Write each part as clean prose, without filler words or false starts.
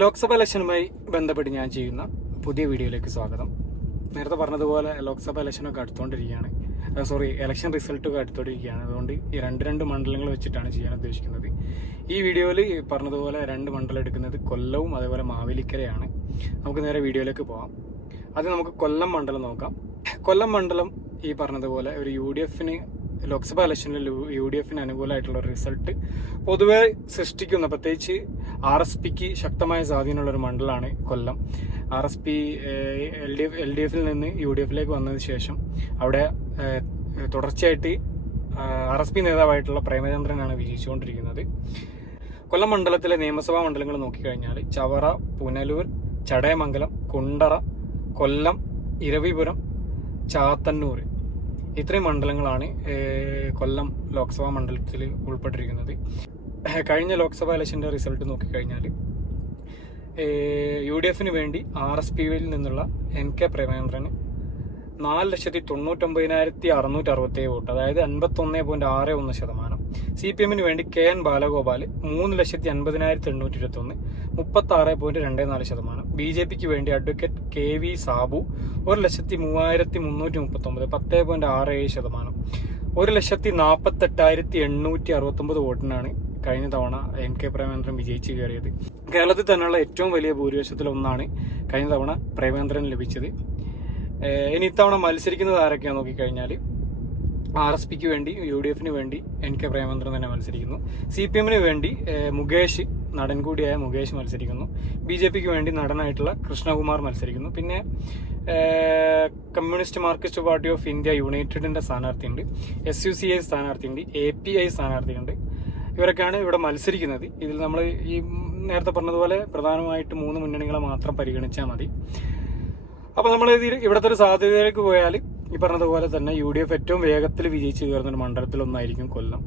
ലോക്സഭ ഇലക്ഷനുമായി ബന്ധപ്പെട്ട് ഞാൻ ചെയ്യുന്ന പുതിയ വീഡിയോയിലേക്ക് സ്വാഗതം. നേരത്തെ പറഞ്ഞതുപോലെ ലോക്സഭ ഇലക്ഷനൊക്കെ അടുത്തുകൊണ്ടിരിക്കുകയാണ്. ഇലക്ഷൻ റിസൾട്ടൊക്കെ അടുത്തോണ്ടിരിക്കുകയാണ്. അതുകൊണ്ട് ഈ രണ്ട് മണ്ഡലങ്ങൾ വെച്ചിട്ടാണ് ചെയ്യാൻ ഉദ്ദേശിക്കുന്നത്. ഈ വീഡിയോയിൽ പറഞ്ഞതുപോലെ 2 മണ്ഡലം എടുക്കുന്നത് കൊല്ലവും അതേപോലെ മാവേലിക്കരയാണ്. നമുക്ക് നേരെ വീഡിയോയിലേക്ക് പോകാം. അത് നമുക്ക് കൊല്ലം മണ്ഡലം നോക്കാം. കൊല്ലം മണ്ഡലം ഈ പറഞ്ഞതുപോലെ ഒരു UDFന് ലോക്സഭാ ഇലക്ഷനിൽ UDFന് അനുകൂലമായിട്ടുള്ള ഒരു റിസൾട്ട് പൊതുവെ സൃഷ്ടിക്കുന്ന, പ്രത്യേകിച്ച് RSPക്ക് ശക്തമായ സ്വാധീനമുള്ള ഒരു മണ്ഡലമാണ് കൊല്ലം. RSP LDFിൽ നിന്ന് UDFിലേക്ക് വന്നതിന് ശേഷം അവിടെ തുടർച്ചയായിട്ട് RSP നേതാവായിട്ടുള്ള പ്രേമചന്ദ്രനാണ് വിജയിച്ചുകൊണ്ടിരിക്കുന്നത്. കൊല്ലം മണ്ഡലത്തിലെ നിയമസഭാ മണ്ഡലങ്ങൾ നോക്കിക്കഴിഞ്ഞാൽ ചവറ, പുനലൂർ, ചടയമംഗലം, കുണ്ടറ, കൊല്ലം, ഇരവിപുരം, ചാത്തന്നൂർ, ഇത്രയും മണ്ഡലങ്ങളാണ് കൊല്ലം ലോക്സഭാ മണ്ഡലത്തിൽ ഉൾപ്പെട്ടിരിക്കുന്നത്. കഴിഞ്ഞ ലോക്സഭാ ഇലക്ഷൻ്റെ റിസൾട്ട് നോക്കിക്കഴിഞ്ഞാൽ UDFന് വേണ്ടി RSPയിൽ നിന്നുള്ള NK പ്രേമചന്ദ്രന് 4,99,667 വോട്ട്, അതായത് 51.61%. CPMന് വേണ്ടി KN ബാലഗോപാൽ 3,50,821, 36.24%. BJPക്ക് വേണ്ടി അഡ്വക്കേറ്റ് KV സാബു 1,03,339, 10.67%. 1,48,869 വോട്ടിനാണ് കഴിഞ്ഞ തവണ NK പ്രേമചന്ദ്രൻ വിജയിച്ച് കയറിയത്. കേരളത്തിൽ തന്നെയുള്ള ഏറ്റവും വലിയ ഭൂരിപക്ഷത്തിലൊന്നാണ് കഴിഞ്ഞ തവണ പ്രേമചന്ദ്രൻ ലഭിച്ചത്. ഇനി ഇത്തവണ മത്സരിക്കുന്നത് ആരൊക്കെയാണെന്ന് നോക്കിക്കഴിഞ്ഞാൽ RSPക്ക് വേണ്ടി UDFന് വേണ്ടി NK പ്രേമചന്ദ്രൻ തന്നെ മത്സരിക്കുന്നു. CPMന് വേണ്ടി മുകേഷ്, നടൻ കൂടിയായ മുകേഷ് മത്സരിക്കുന്നു. BJPക്ക് വേണ്ടി നടനായിട്ടുള്ള കൃഷ്ണകുമാർ മത്സരിക്കുന്നു. പിന്നെ communist Marxist party of India യുണൈറ്റഡിന്റെ സ്ഥാനാർത്ഥിയുണ്ട്, SUCI സ്ഥാനാർത്ഥിയുണ്ട്, API സ്ഥാനാർത്ഥിയുണ്ട്. ഇവരൊക്കെയാണ് ഇവിടെ മത്സരിക്കുന്നത്. ഇതിൽ നമ്മൾ ഈ നേരത്തെ പറഞ്ഞതുപോലെ പ്രധാനമായിട്ട് 3 മുന്നണികളെ മാത്രം പരിഗണിച്ചാൽ മതി. അപ്പോൾ നമ്മൾ ഇവിടുത്തെ ഒരു സാധ്യതയിലേക്ക് പോയാൽ ഈ പറഞ്ഞതുപോലെ തന്നെ UDF ഏറ്റവും വേഗത്തിൽ വിജയിച്ച് കയറുന്ന ഒരു മണ്ഡലത്തിലൊന്നായിരിക്കും കൊല്ലം.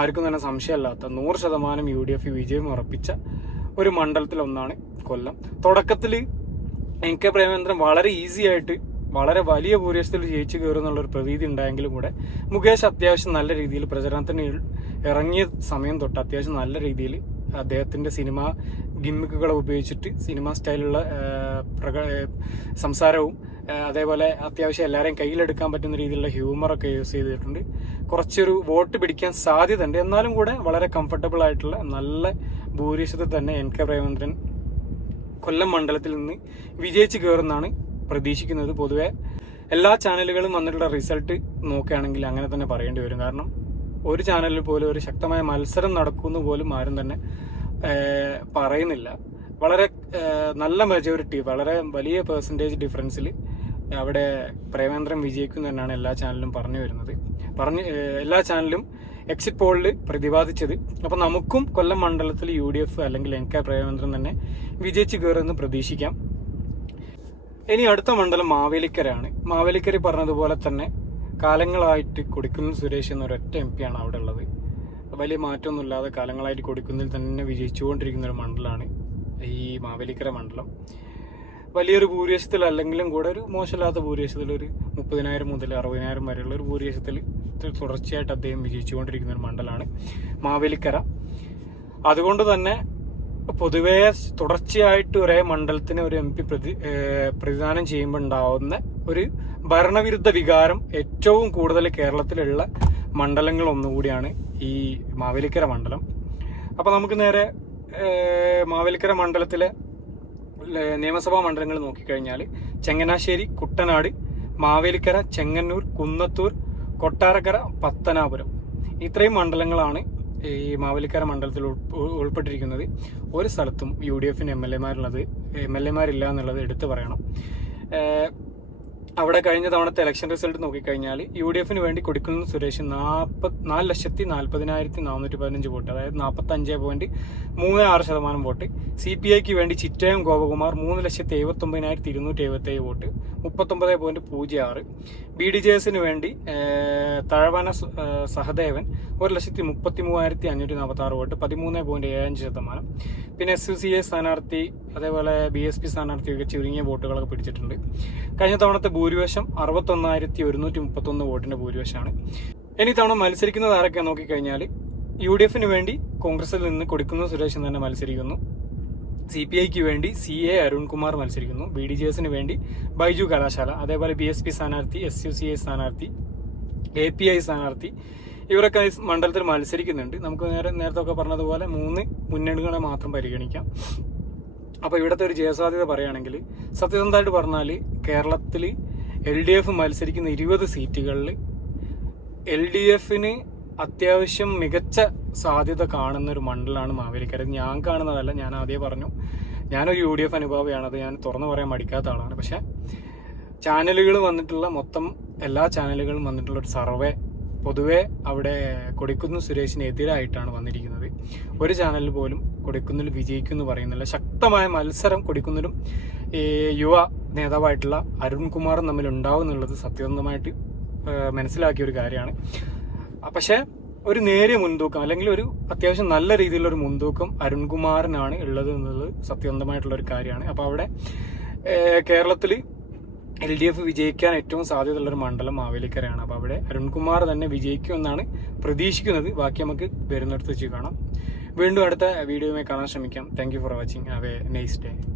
ആർക്കും തന്നെ സംശയമല്ലാത്ത 100% UDF വിജയം ഉറപ്പിച്ച ഒരു മണ്ഡലത്തിലൊന്നാണ് കൊല്ലം. തുടക്കത്തിൽ NK പ്രേമചന്ദ്രൻ വളരെ ഈസി ആയിട്ട് വളരെ വലിയ ഭൂരിപക്ഷത്തിൽ ജയിച്ചു കയറുന്നുള്ളൊരു പ്രതീതി ഉണ്ടായെങ്കിലും കൂടെ മുകേഷ് അത്യാവശ്യം നല്ല രീതിയിൽ പ്രചരണത്തിന് ഇറങ്ങിയ സമയം തൊട്ട് അത്യാവശ്യം നല്ല രീതിയിൽ അദ്ദേഹത്തിന്റെ സിനിമ ഗിമ്മിക്കുകളെ ഉപയോഗിച്ചിട്ട് സിനിമ സ്റ്റൈലുള്ള സംസാരവും അതേപോലെ അത്യാവശ്യം എല്ലാവരെയും കയ്യിലെടുക്കാൻ പറ്റുന്ന രീതിയിലുള്ള ഹ്യൂമറൊക്കെ യൂസ് ചെയ്തിട്ടുണ്ട്. കുറച്ചൊരു വോട്ട് പിടിക്കാൻ സാധ്യതയുണ്ട്. എന്നാലും കൂടെ വളരെ കംഫർട്ടബിൾ ആയിട്ടുള്ള നല്ല ഭൂരിപക്ഷത്തിൽ തന്നെ NK പ്രേമചന്ദ്രൻ കൊല്ലം മണ്ഡലത്തിൽ നിന്ന് വിജയിച്ച് കയറുന്നാണ് പ്രതീക്ഷിക്കുന്നത്. പൊതുവെ എല്ലാ ചാനലുകളും വന്നിട്ടുള്ള റിസൾട്ട് നോക്കുകയാണെങ്കിൽ അങ്ങനെ തന്നെ പറയേണ്ടി വരും. കാരണം ഒരു ചാനലിൽ പോലും ഒരു ശക്തമായ മത്സരം നടക്കുമെന്ന് പോലും ആരും തന്നെ പറയുന്നില്ല. വളരെ നല്ല മെജോറിറ്റി, വളരെ വലിയ പെർസെൻറ്റേജ് ഡിഫറൻസിൽ അവിടെ പ്രേമചന്ദ്രൻ വിജയിക്കും തന്നെയാണ് എല്ലാ ചാനലും പറഞ്ഞു വരുന്നത്. എല്ലാ ചാനലും എക്സിറ്റ് പോളിൽ പ്രതിപാദിച്ചത്. അപ്പം നമുക്കും കൊല്ലം മണ്ഡലത്തിൽ UDF അല്ലെങ്കിൽ NK പ്രേമചന്ദ്രൻ തന്നെ വിജയിച്ച് കയറുമെന്ന് പ്രതീക്ഷിക്കാം. ഇനി അടുത്ത മണ്ഡലം മാവേലിക്കരയാണ്. മാവേലിക്കര പറഞ്ഞതുപോലെ തന്നെ കാലങ്ങളായിട്ട് കൊടിക്കുന്നിൽ സുരേഷ് എന്ന ഒരൊറ്റ MP ആണ് അവിടെ ഉള്ളത്. വലിയ മാറ്റമൊന്നുമില്ലാതെ കാലങ്ങളായിട്ട് കൊടിക്കുന്നിൽ തന്നെ വിജയിച്ചുകൊണ്ടിരിക്കുന്ന ഒരു മണ്ഡലമാണ് ഈ മാവേലിക്കര മണ്ഡലം. വലിയൊരു ഭൂരിപക്ഷത്തിൽ അല്ലെങ്കിലും കൂടെ ഒരു മോശമില്ലാത്ത ഭൂരിപക്ഷത്തിൽ ഒരു 30,000 മുതൽ 60,000 വരെയുള്ള ഒരു ഭൂരിപക്ഷത്തിൽ തുടർച്ചയായിട്ട് അദ്ദേഹം വിജയിച്ചുകൊണ്ടിരിക്കുന്ന ഒരു മണ്ഡലമാണ് മാവേലിക്കര. അതുകൊണ്ട് തന്നെ പൊതുവേ തുടർച്ചയായിട്ട് ഒരേ മണ്ഡലത്തിന് ഒരു MP പ്രതിദാനം ചെയ്യുമ്പോൾ ഉണ്ടാവുന്ന ഒരു ഭരണവിരുദ്ധ വികാരം ഏറ്റവും കൂടുതൽ കേരളത്തിലുള്ള മണ്ഡലങ്ങൾ ഒന്നുകൂടിയാണ് ഈ മാവേലിക്കര മണ്ഡലം. അപ്പോൾ നമുക്ക് നേരെ മാവേലിക്കര മണ്ഡലത്തിലെ നിയമസഭാ മണ്ഡലങ്ങൾ നോക്കിക്കഴിഞ്ഞാൽ ചങ്ങനാശ്ശേരി, കുട്ടനാട്, മാവേലിക്കര, ചെങ്ങന്നൂർ, കുന്നത്തൂർ, കൊട്ടാരക്കര, പത്തനാപുരം, ഇത്രയും മണ്ഡലങ്ങളാണ് ഈ മാവേലിക്കര മണ്ഡലത്തിൽ ഉൾപ്പെട്ടിരിക്കുന്നത്. ഒരു സ്ഥലത്തും UDFന് MLA-മാരില്ല എന്നുള്ളത് എടുത്തു പറയണം. അവിടെ കഴിഞ്ഞ തവണത്തെ ഇലക്ഷൻ റിസൾട്ട് നോക്കിക്കഴിഞ്ഞാൽ UDFന് വേണ്ടി കൊടിക്കുന്നിൽ സുരേഷ് 4,40,40,415 വോട്ട്, അതായത് 45.36% വോട്ട്. CPIക്ക് വേണ്ടി ചിറ്റയം ഗോപകുമാർ 3,79,277 വോട്ട്, 39.06. BDJSന് വേണ്ടി തഴവന സഹദേവൻ 1,33,546 വോട്ട്, 13.75%. പിന്നെ SUCI സ്ഥാനാർത്ഥി അതേപോലെ BSP സ്ഥാനാർത്ഥിയൊക്കെ ചുരുങ്ങിയ വോട്ടുകളൊക്കെ പിടിച്ചിട്ടുണ്ട്. കഴിഞ്ഞ തവണത്തെ ഭൂരിപക്ഷം 61,131 വോട്ടിന്റെ ഭൂരിപക്ഷമാണ്. ഇനി തവണ മത്സരിക്കുന്നത് ആരൊക്കെ നോക്കിക്കഴിഞ്ഞാൽ UDFന് വേണ്ടി കോൺഗ്രസിൽ നിന്ന് കൊടിക്കുന്നിൽ സുരേഷ് തന്നെ മത്സരിക്കുന്നു. CPIക്ക് വേണ്ടി CA അരുൺകുമാർ മത്സരിക്കുന്നു. BDJSന് വേണ്ടി ബൈജു കലാശാല, അതേപോലെ BSP സ്ഥാനാർത്ഥി, SUCI സ്ഥാനാർത്ഥി, API സ്ഥാനാർത്ഥി, ഇവരൊക്കെ മണ്ഡലത്തിൽ മത്സരിക്കുന്നുണ്ട്. നമുക്ക് നേരത്തെ ഒക്കെ പറഞ്ഞതുപോലെ 3 മുന്നണികളെ മാത്രം പരിഗണിക്കാം. അപ്പോൾ ഇവിടുത്തെ ഒരു ജയസാധ്യത പറയുകയാണെങ്കിൽ, സത്യസന്ധമായിട്ട് പറഞ്ഞാൽ കേരളത്തിൽ LDF മത്സരിക്കുന്ന 20 സീറ്റുകളിൽ LDFന് അത്യാവശ്യം മികച്ച സാധ്യത കാണുന്ന ഒരു മണ്ഡലമാണ് മാവേലിക്കര. ഞാൻ കാണുന്നതല്ല, ഞാൻ ആദ്യം പറഞ്ഞു, ഞാനൊരു UDF അനുഭാവിയാണ്, അത് ഞാൻ തുറന്നു പറയാൻ മടിക്കാത്ത ആളാണ്. പക്ഷെ ചാനലുകൾ വന്നിട്ടുള്ള മൊത്തം എല്ലാ ചാനലുകളും വന്നിട്ടുള്ള ഒരു സർവേ പൊതുവെ അവിടെ കൊടിക്കുന്നിൽ സുരേഷിനെതിരായിട്ടാണ് വന്നിരിക്കുന്നത്. ഒരു ചാനലിൽ പോലും കൊടിക്കുന്നിൽ വിജയിക്കും എന്ന് പറയുന്നില്ല. ശക്തമായ മത്സരം കൊടിക്കുന്നിലും യുവ നേതാവായിട്ടുള്ള അരുൺകുമാറും തമ്മിൽ ഉണ്ടാവും എന്നുള്ളത് സത്യസന്ധമായിട്ട് മനസ്സിലാക്കിയ ഒരു കാര്യമാണ്. പക്ഷെ ഒരു നേരിയ മുൻതൂക്കം, അല്ലെങ്കിൽ ഒരു അത്യാവശ്യം നല്ല രീതിയിലുള്ള ഒരു മുൻതൂക്കം അരുൺകുമാറിനാണ് ഉള്ളത് എന്നുള്ളത് സത്യസന്ധമായിട്ടുള്ള ഒരു കാര്യമാണ്. അപ്പോൾ അവിടെ കേരളത്തിൽ LDF വിജയിക്കാൻ ഏറ്റവും സാധ്യതയുള്ളൊരു മണ്ഡലം മാവേലിക്കരയാണ്. അപ്പോൾ അവിടെ അരുൺകുമാർ തന്നെ വിജയിക്കുമെന്നാണ് പ്രതീക്ഷിക്കുന്നത്. ബാക്കി നമുക്ക് വരുന്നിടത്ത് വെച്ച് കാണാം. വീണ്ടും അടുത്ത വീഡിയോയുമായി കാണാൻ ശ്രമിക്കാം. Thank you for watching. Have A nice day.